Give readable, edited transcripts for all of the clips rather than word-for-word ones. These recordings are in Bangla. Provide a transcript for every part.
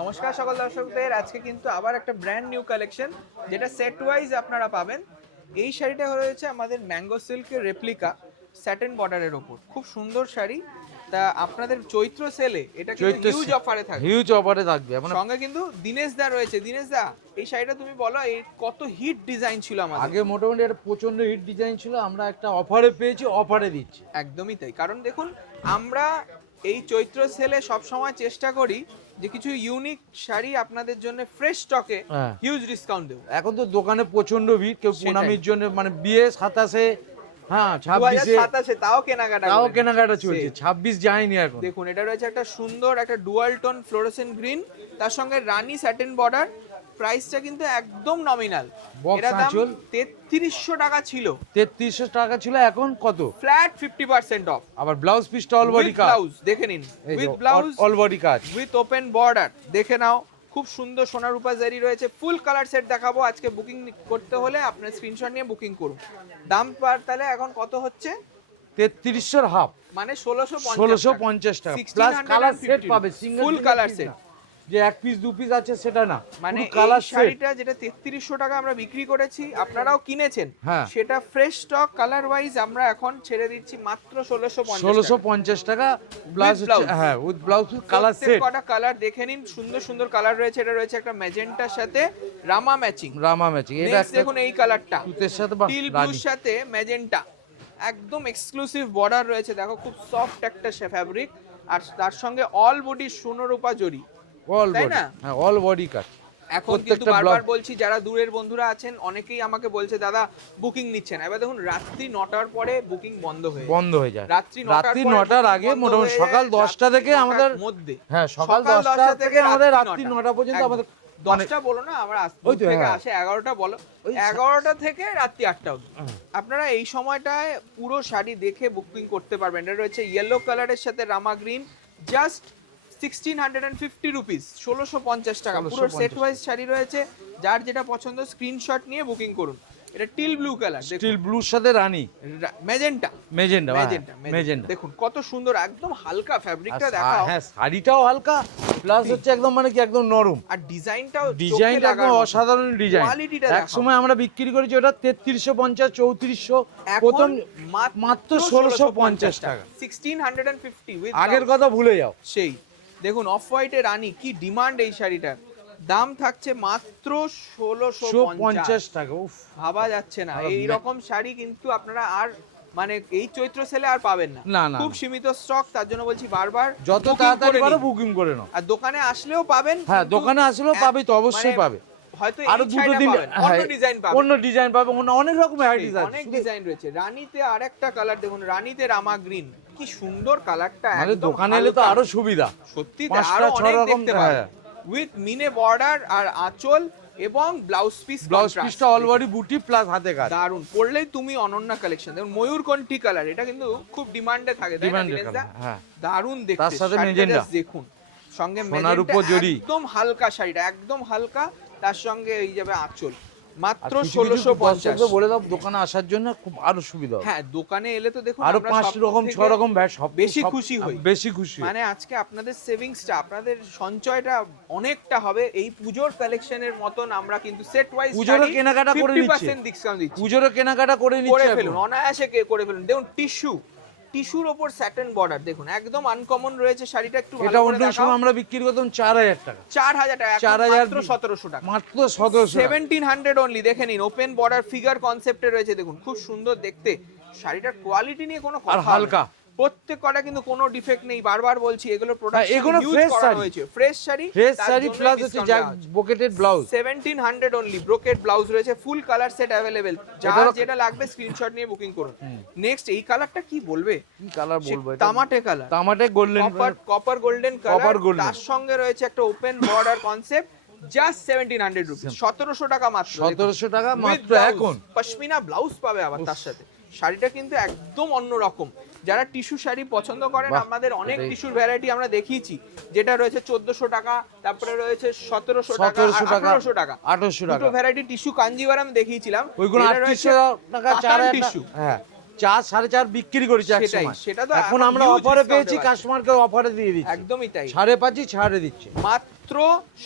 নমস্কার সকল দর্শকদের। আজকে কিন্তু আবার একটা ব্র্যান্ড নিউ কালেকশন, যেটা সেট ওয়াইজ আপনারা পাবেন। এই শাড়িটা হয়েছে আমাদের ম্যাঙ্গো সিল্কের রেপ্লিকা স্যাটেন বর্ডারের ওপর, খুব সুন্দর শাড়ি। তা আপনাদের চৈত্র সেলে এটা কিন্তু হিউজ অফারে থাকবে, হিউজ অফারে থাকবে। সঙ্গে কিন্তু দিনেশ দা রয়েছে। দিনেশ দা, এই শাড়িটা তুমি বলো, এই কত হিট ডিজাইন ছিল আমাদের আগে, মোটামুটি একটা প্রচন্ড হিট ডিজাইন ছিল, আমরা একটা অফারে পেয়েছি, অফারে দিচ্ছি। একদমই তাই, কারণ দেখুন আমরা এই চৈত্র সেলে সব সময় চেষ্টা করি যে কিছু ইউনিক শাড়ি আপনাদের জন্য ফ্রেশ স্টকে হিউজ ডিসকাউন্ট দেব। এখন তো দোকানে প্রচন্ড ভিড়, কেউ প্রণামীর জন্য, মানে বিয়ে 27-এ, হ্যাঁ 26-এ তাও কেনাকাটা চলছে, 26 যায়নি এখন। দেখুন, এটা রয়েছে একটা সুন্দর একটা ডুয়াল টোন ফ্লোরোসেন্ট গ্রিন, তার সঙ্গে রানী স্যাটিন বর্ডার। প্রাইসটা কিন্তু একদম নমিনাল। বক্স এর দাম আঁচল 3300 টাকা ছিল, 3300 টাকা ছিল, এখন কত? Flat 50% of. আবার ব্লাউজ পিসটা অল বডি কাজ, ব্লাউজ দেখে নিন, উইথ ব্লাউজ অল বডি কাজ, উইথ ওপেন বর্ডার। দেখে নাও, খুব সুন্দর সোনা রূপা জারি রয়েছে। ফুল কালার সেট দেখাবো আজকে। বুকিং করতে হলে আপনার স্ক্রিনশট নিয়ে বুকিং করুন। দাম পার তাহলে এখন কত হচ্ছে? 3300 হাফ, মানে 1650 টাকা প্লাস কালার সেট পাবে, সিঙ্গেল ফুল কালার সেট, যে এক পিস দু পিস আছে সেটা না, মানে কালার এই সেট। শাড়িটা যেটা 3300 টাকা আমরা বিক্রি করেছি, আপনারাও কিনেছেন, হ্যাঁ, সেটা ফ্রেশ স্টক কালার ওয়াইজ আমরা এখন ছেড়ে দিচ্ছি মাত্র 1650 টাকা প্লাস, হ্যাঁ উইথ ব্লাউজ কালার সেট। কটা কালার দেখে নিন, সুন্দর সুন্দর কালার রয়েছে। এটা রয়েছে একটা ম্যাজেন্টার সাথে রামা ম্যাচিং, এটা দেখুন এই কালারটা তুতের সাথে বা টিল ব্লুর সাথে ম্যাজেন্টা, একদম এক্সক্লুসিভ বর্ডার রয়েছে। দেখো খুব সফট একটা ফ্যাব্রিক, আর তার সঙ্গে অল বডি সোনারূপা জরি, অল তাই বডি, না? হ্যাঁ অল বডি কাজ। এখন কিন্তু বারবার বলছি, যারা দূরের বন্ধুরা আছেন অনেকেই আমাকে বলছে দাদা বুকিং নিচ্ছেন। এবার দেখুন, রাত্রি 9টার পরে বুকিং বন্ধ হয়ে যায়। রাত্রি 9টার আগে, মোটামুটি সকাল 10টা থেকে আমাদের মধ্যে, হ্যাঁ সকাল 10টা থেকে আমাদের রাত্রি 9টা পর্যন্ত আমাদের। 10টা বলো না, আমরা থেকে আসে 11টা, বলো 11টা থেকে রাত্রি 8টা অবধি। আপনারা এই সময়টায় পুরো শাড়ি দেখে বুকিং করতে পারবেন। এটা রয়েছে ইয়েলো কালারের সাথে রামা গ্রিন, জাস্ট 1650 রুপিস, 1650 টাকা। পুরো সেট ওয়াইজ শাড়ি রয়েছে। যার যেটা পছন্দ স্ক্রিনশট নিয়ে বুকিং করুন। এটা টিল ব্লু কালার, টিল ব্লুর সাথে রানী ম্যাজেন্টা, দেখুন কত সুন্দর, একদম হালকা ফ্যাব্রিকটা দেখাও। হ্যাঁ, শাড়িটাও হালকা, প্লাস হচ্ছে একদম মানে কি একদম নরম, আর ডিজাইনটা একদম অসাধারণ ডিজাইন। এক সময় আমরা বিক্রি করেছি ওটা 3350 3400, প্রথম মাত্র 1650 টাকা, 1650 উইথ আগের কথা ভুলে যাও। সেই দেখুন, অফ হোয়াইটে রানী, কি ডিমান্ড এই শাড়িটার। দাম থাকছে মাত্র 1650 টাকা। উফ, ভাবা যাচ্ছে না। এই রকম শাড়ি কিন্তু আপনারা আর মানে এই চৈত্র সেলে আর পাবেন না, খুব সীমিত স্টক। তার জন্য বলছি বারবার, যত তাড়াতাড়ি পারো বুকিং করে নাও। আর দোকানে আসলেও পাবেন, হ্যাঁ দোকানে আসলেও পাবে তো, অবশ্যই পাবে। হয়তো আরো দুটো দিন অন্য ডিজাইন পাবে, অনেক রকম অনেক ডিজাইন রয়েছে। রানীতে আরেকটা কালার দেখুন, রানীতে রামা গ্রিন, কি সুন্দর কালারটা। মানে দোকানে এলে তো আরো সুবিধা, সত্যি আরো অনেক দেখতে পাবেন। উইথ মিনে বর্ডার আর আঁচল এবং ব্লাউজ পিসটা অল বডি বুটি প্লাস হাতে কাজ, দারুন। পরলেই তুমি অনন্যা কালেকশন। দেখুন ময়ূরকণ্ঠী কালার, এটা কিন্তু খুব ডিমান্ডে থাকে, তাই না? হ্যাঁ, দারুন দেখতে। তার সাথে ম্যাজেন্টা দেখুন, সঙ্গে ম্যাজেন্টা, একদম হালকা শাড়িটা, একদম হালকা। তার সঙ্গে এই যাবে আঁচল, মাত্র 1650। বলে দাও দোকানে আসার জন্য খুব আরো সুবিধা। হ্যাঁ, দোকানে এলে তো দেখুন আরো 5 রকম 6 রকম সব বেশি খুশি। মানে আজকে আপনাদের সেভিংসটা, আপনাদের সঞ্চয়টা অনেকটা হবে। এই পুজোর কালেকশনের মতন আমরা কিন্তু সেট ওয়াইজ পুজোর কেনাকাটা করে নিচ্ছি, 50% ডিসকাউন্ট দিচ্ছি। পুজোর কেনাকাটা করে ফেলুন, অনায়াসে করে ফেলুন। দেখুন টিস্যুর ওপর স্যাটেন বর্ডার, দেখুন একদম আনকমন রয়েছে শাড়িটা। একটু ভালো করে দেখাও। অন্য সময় আমরা বিক্রি করতাম 4000 টাকা, 4000 টাকা, মাত্র 1700 টাকা, মাত্র 1700 অনলি। দেখে নিন, ওপেন বর্ডার ফিগার কনসেপ্টে রয়েছে। দেখুন খুব সুন্দর দেখতে। শাড়িটার কোয়ালিটি নিয়ে কোনো কথা, হালকা প্রত্যেক কটা কিন্তু কোনো ডিফেক্ট নেই। বারবার বলছি, এগুলো প্রোডাকশন এগুলো ইউজ করা হয়েছে, ফ্রেশ শাড়ি প্লাস হচ্ছে ব্রোকেটেড ব্লাউজ, 1700 অনলি। ব্রোকেট ব্লাউজ রয়েছে, ফুল কালার সেট अवेलेबल। যার যেটা লাগবে স্ক্রিনশট নিয়ে বুকিং করুন। নেক্সট এই কালারটা কি বলবে, কি কালার বলবো, এটা তামাটে কালার, তামাটে গোল্ডেন, কপার গোল্ডেন কালার। তার সঙ্গে রয়েছে একটা open border concept, just 1700 rupees, 1700 টাকা মাত্র, 1700 টাকা মাত্র। এখন পশমিনা ব্লাউজ পাবে আবার তার সাথে। শাড়িটা কিন্তু একদম অন্যরকম। যারা টিস্যু শাড়ি পছন্দ করেন, আমাদের অনেক টিস্যুর ভ্যারাইটি আমরা দেখিয়েছি, যেটা রয়েছে 1400 টাকা, তারপরে রয়েছে 1700 টাকা, 1800 টাকা, 1800 টাকা। দুটো ভ্যারাইটি টিস্যু কাঞ্জিভারাম দেখিয়েছিলাম, ওইগুলো 800 টাকা, 4000 টিস্যু। হ্যাঁ, 4 4.5 বিক্রি করেছি এক সেটাই, সময়। সেটা তো এখন এখন আমরা huge অফারে discount পেয়েছি, এ পাচ্ছি। কাস্টমারকে অফারে দিয়ে দিচ্ছি। একদমই তাই। 5.5 ছাড়ে দিচ্ছে। মাত্র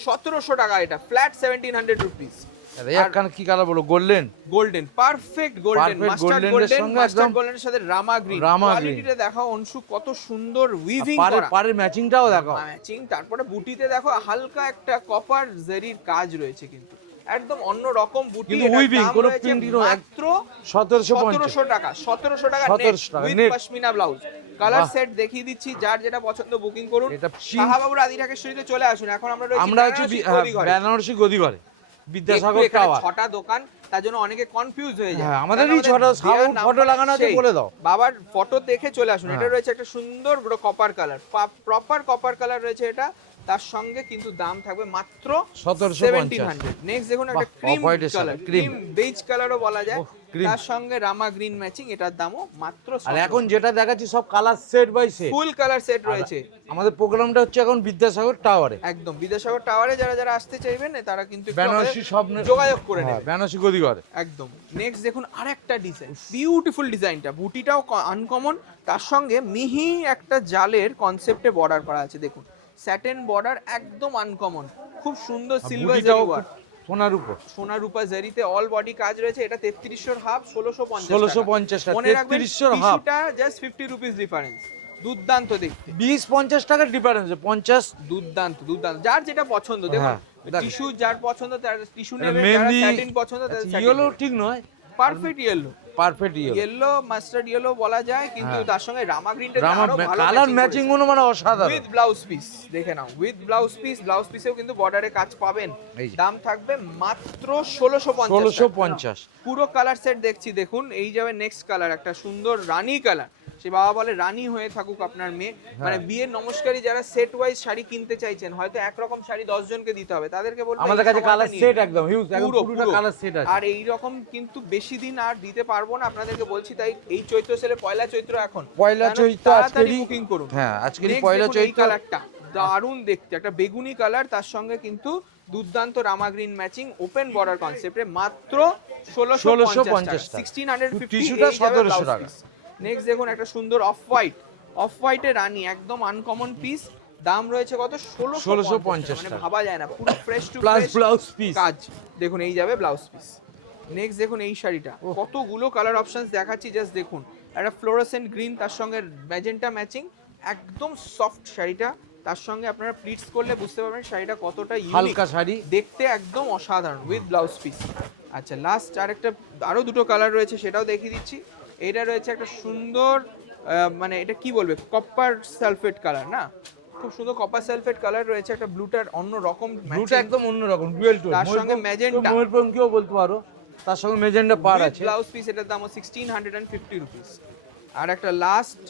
1700 টাকা, এটা ফ্ল্যাট 1700 রুপিস। আরে একখান কি কালার বলো? Golden, golden, perfect golden, Perfect mustard golden এর গোল্ডেন, সঙ্গে মাস্টার্ড একদম গোল্ডেনের সাথে রামা গ্রিন। রামা green। কোয়ালিটিটা দেখাও অংশু, কত সুন্দর উইভিং পাড়ের করা পাড়ের ম্যাচিংটাও দেখো। ম্যাচিং। তারপরে বুটিতে দেখো হালকা একটা কপার জেরির কাজ রয়েছে, কিন্তু একদম অন্য রকম বুটি। কিন্তু এটার weaving, দাম কোনো রয়েছে printing নয়, মাত্র 1750 টাকা। 1700 টাকা 1700 টাকা with net। Pashmina blouse. Colour বাহ। সেট দেখিয়ে দিচ্ছি, যার যেটা পছন্দ বুকিং করুন। এটা শাহাবাবুর আদি ঢাকেশ্বরীতে চলে আসুন। এখন আমরা রয়েছি আমরা হচ্ছে বেনারসি গদিঘরে। বেনারসি গদিঘরে, বিদ্যাসাগর একটু এখানে টাওয়ার। 6টা দোকান, তার জন্য অনেকে কনফিউজ হয়ে যায়। হ্যাঁ, আমাদের কারণ এই ছটা দেওয়ার সাউন্ড ফটো নাম্বার লাগানো আছে, সেই। বলে দাও। বাবার ফটো দেখে চলে আসুন। হ্যাঁ। এটা রয়েছে একটা সুন্দর copper colour, proper copper colour রয়েছে এটা। তার সঙ্গে কিন্তু দাম থাকবে মাত্র 1750। নেক্সট দেখুন একটা বাহ, ক্রিম off-white এর সাথে কালার, cream। ক্রিম বেজ কালারও বলা যায়। ওহ, cream। তার সঙ্গে রামা গ্রিন ম্যাচিং, এটার দামও মাত্র আর এখন যেটা দেখাচ্ছি সব colour set by set. Full colour set রয়েছে। আমাদের প্রোগ্রামটা হচ্ছে এখন বিদ্যাসাগর টাওয়ারে, একদম বিদ্যাসাগর টাওয়ারে যারা যারা আসতে চাইবেন তারা কিন্তু একটু বেনারসি আমাদের সব যোগাযোগ করে নেবেন। বেনারসি গদিঘরে। একদম। নেক্সট দেখুন আরেকটা ডিজাইন, বিউটিফুল ডিজাইনটা, বুটিটাও আনকমন, তার সঙ্গে মিহি একটা জালের কনসেপ্টে বর্ডার করা আছে। দেখুন স্যাটেন বর্ডার, একদম আনকমন, খুব সুন্দর সিলভার বুটিটাও জারি ওয়ার্ক, সোনার উপর, সোনা রূপা জারিতে অল বডি কাজ রয়েছে। এটা 3300 হাফ, 1650 1650 টাকা। মনে রাখবেন 3300 হাফ, টিস্যুটা জাস্ট 50 রুপিস ডিফারেন্স। দুর্দান্ত দেখতে, 20-50 টাকার ডিফারেন্স। 50 দুর্দান্ত দুর্দান্ত, যার যেটা পছন্দ। দেখুন হ্যাঁ, দেখো। টিস্যু যার পছন্দ তার টিস্যু নেবে, যারা মেহেন্দি স্যাটিন পছন্দ তাদের ইয়েলো ঠিক নয়, perfect yellow, perfect yellow. Yellow mustard yellow বলা যায়, কিন্তু হ্যাঁ। তার সঙ্গে রামা গ্রিনটা রামা আরো ভালো কালার ম্যাচিং গুলো মানে অসাধারণ। উইথ ব্লাউজ পিস দেখে নাও, উইথ ব্লাউজ পিস। ব্লাউজ পিসেও কিন্তু বর্ডারে কাজ পাবেন। এই যে। দাম থাকবে মাত্র 1650 1650। পুরো কালার সেট দেখছি দেখুন। এই যাবে নেক্সট কালার, একটা সুন্দর রানী কালার। সে বাবা বলে রানী হয়ে থাকুক আপনার মেয়ে, মানে বিয়ের নমস্কারী যারা সেট ওয়াইজ শাড়ি কিনতে চাইছেন, হয়তো একরকম শাড়ি 10 জনকে দিতে হবে, তাদেরকে বলবো আমাদের এই কাছে সময়টা কালার নিয়ে সেট নিন। একদম হিউজ, একদম পুরো, পুরোটা পুরো। কালার সেট আছে। আর এই রকম কিন্তু বেশি দিন আর দিতে পারবো না আপনাদেরকে বলছি, তাই এই চৈত্র সেলে পয়লা চৈত্র এখন, পয়লা চৈত্র তাড়াতাড়ি আজকেরই বুকিং করুন। হ্যাঁ, আজকেরই Next পয়লা দেখুন এই চৈত্র। কালারটা দারুণ দেখতে, একটা বেগুনি কালার, তার সঙ্গে কিন্তু দুর্দান্ত রামা গ্রিন ম্যাচিং, ওপেন বর্ডার কনসেপ্টে মাত্র 1650 টাকা। 1650 টিস্যুটা 1700 টাকা। নেক্সট দেখুন একটা সুন্দর অফ হোয়াইট, অফ হোয়াইটের রানী, একদম আনকমন পিস। দাম রয়েছে কত? 1650, মানে টাকা। ভাবা যায় না, পুরো fresh two plus fresh blouse piece. কাজ। দেখুন এই যাবে ব্লাউজ পিস। নেক্সট দেখুন এই শাড়িটা, কতগুলো কালার অপশনস দেখাচ্ছি, জাস্ট দেখুন। একটা ফ্লোরোসেন্ট গ্রিন, তার সঙ্গে ম্যাজেন্টা ম্যাচিং, একদম সফট শাড়িটা। তার সঙ্গে আপনারা প্লিটস করলে বুঝতে পারবেন শাড়িটা কতটা ইউনিক, হালকা শাড়ি, দেখতে একদম অসাধারণ, উইথ ব্লাউজ পিস। আচ্ছা লাস্ট আরেকটা, আরো দুটো কালার রয়েছে, সেটাও দেখিয়ে দিচ্ছি। এটা রয়েছে একটা সুন্দর মানে এটা কি বলবে, কপার সালফেট কালার না, খুব সুন্দর কপার সালফেট কালার রয়েছে। একটা ব্লুটার অন্য রকম, ব্লুটা একদম অন্যরকম, ডুয়েল টোন। তার সঙ্গে ম্যাজেন্টা, ময়ূরপঙ্খীও বলতে পারো, তার সঙ্গে ম্যাজেন্টা পার আছে। ব্লাউজ পিস, এটার দাম 1650 রুপিস। আর একটা লাস্ট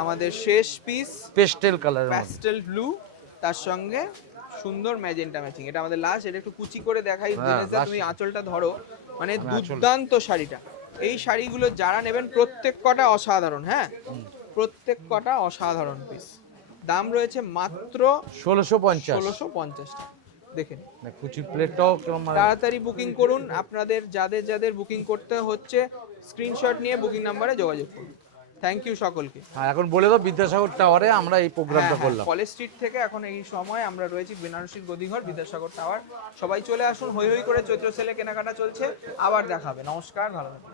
আমাদের শেষ piece, pastel colour, pastel blue, তার সঙ্গে সুন্দর ম্যাজেন্টা ম্যাচিং। এটা আমাদের লাস্ট, এটা একটু কুচি করে দেখাই। হ্যাঁ, দিনেশদা last। তুমি আঁচলটা ধরো, মানে আমি আঁচল- দুর্দান্ত শাড়িটা। এই শাড়িগুলো যারা নেবেন প্রত্যেক কটা অসাধারণ, হ্যাঁ প্রত্যেক কটা অসাধারণ পিস। দাম রয়েছে মাত্র 1650। 1650 টাকা। দেখেন কুচি প্লেটটাও কেমন মানে তাড়াতাড়ি বুকিং করুন। আপনাদের যাদের যাদের বুকিং করতে হচ্ছে স্ক্রিনশট নিয়ে বুকিং নাম্বারে যোগাযোগ করুন। থ্যাংক ইউ সকলকে। হ্যাঁ, এখন বলে দাও বিদ্যাসাগর টাওয়ারে আমরা এই প্রোগ্রামটা করলাম। কলেজ স্ট্রিট থেকে এখন এই সময় আমরা রয়েছি বেনারসির গদিঘর, বিদ্যাসাগর টাওয়ার। সবাই চলে আসুন, হই হই করে চৈত্র সেলে কেনাকাটা চলছে। আবার দেখা হবে, নমস্কার, ভালো থাকবেন।